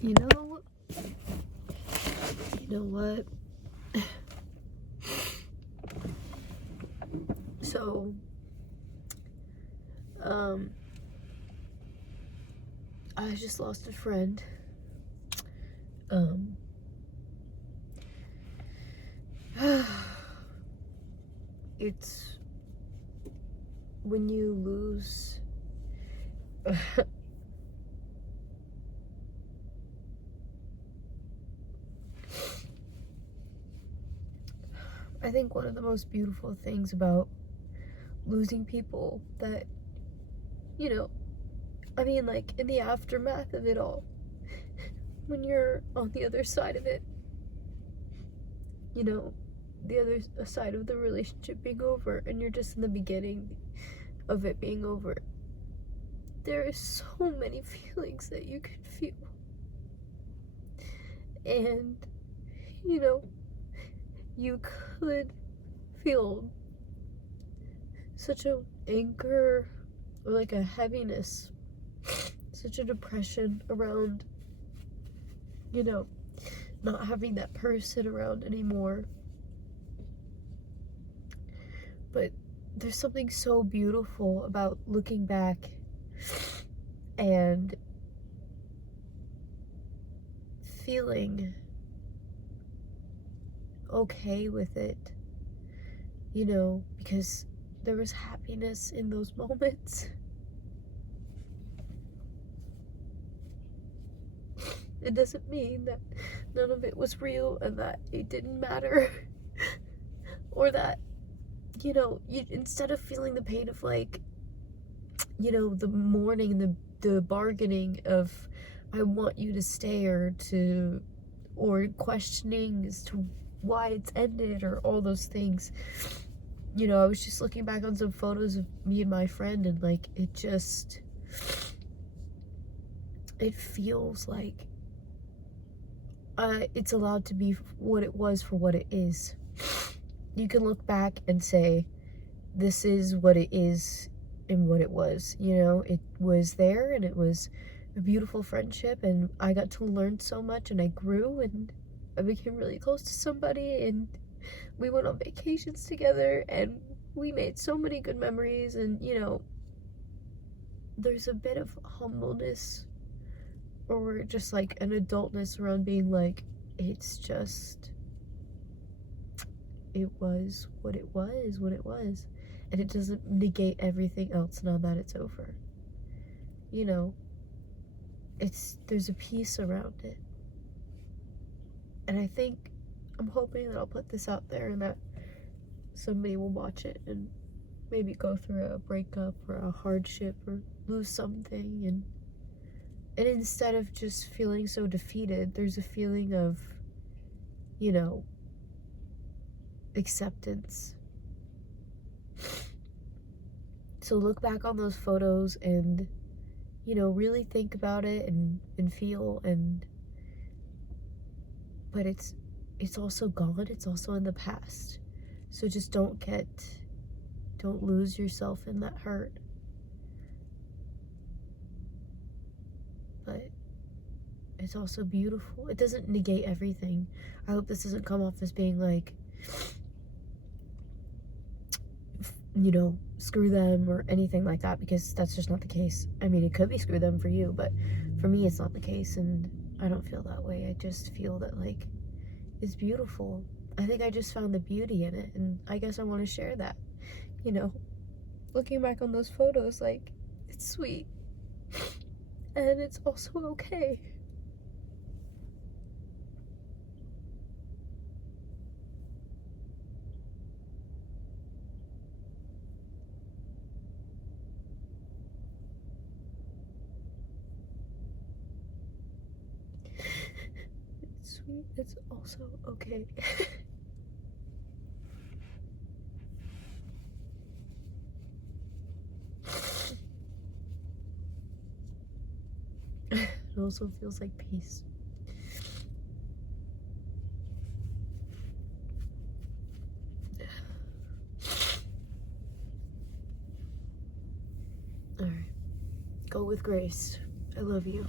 You know what? So, I just lost a friend. It's when you lose I think one of the most beautiful things about losing people that, I mean, like, in the aftermath of it all, when you're on the other side of it, the other side of the relationship being over, and you're just in the beginning of it being over, there is so many feelings that you can feel. And, you could feel such an anger or like a heaviness, such a depression around, not having that person around anymore. But there's something so beautiful about looking back and feeling okay with it, because there was happiness in those moments. It doesn't mean that none of it was real and that it didn't matter. Or that, you instead of feeling the pain of, like, the mourning, the bargaining of, I want you to stay, or questioning as to why it's ended, or all those things. I was just looking back on some photos of me and my friend, and, like, it feels like it's allowed to be what it was for what it is. You can look back and say, this is what it is and what it was. It was there, and it was a beautiful friendship, and I got to learn so much, and I grew, and I became really close to somebody, and we went on vacations together, and we made so many good memories. And there's a bit of humbleness, or just like an adultness around being like, it was what it was, and it doesn't negate everything else now that it's over. There's a peace around it. And I'm hoping that I'll put this out there, and that somebody will watch it and maybe go through a breakup or a hardship or lose something, and instead of just feeling so defeated, there's a feeling of, acceptance. So look back on those photos and, really think about it and feel, but it's also gone. It's also in the past. So just don't lose yourself in that hurt. But it's also beautiful. It doesn't negate everything. I hope this doesn't come off as being like, screw them or anything like that, because that's just not the case. I mean, it could be screw them for you, but for me, it's not the case, and I don't feel that way. I just feel that, like, it's beautiful. I think I just found the beauty in it, and I guess I want to share that. Looking back on those photos, like, it's sweet, and it's also okay. It's sweet, it's also okay. It also feels like peace. Alright. Go with grace. I love you.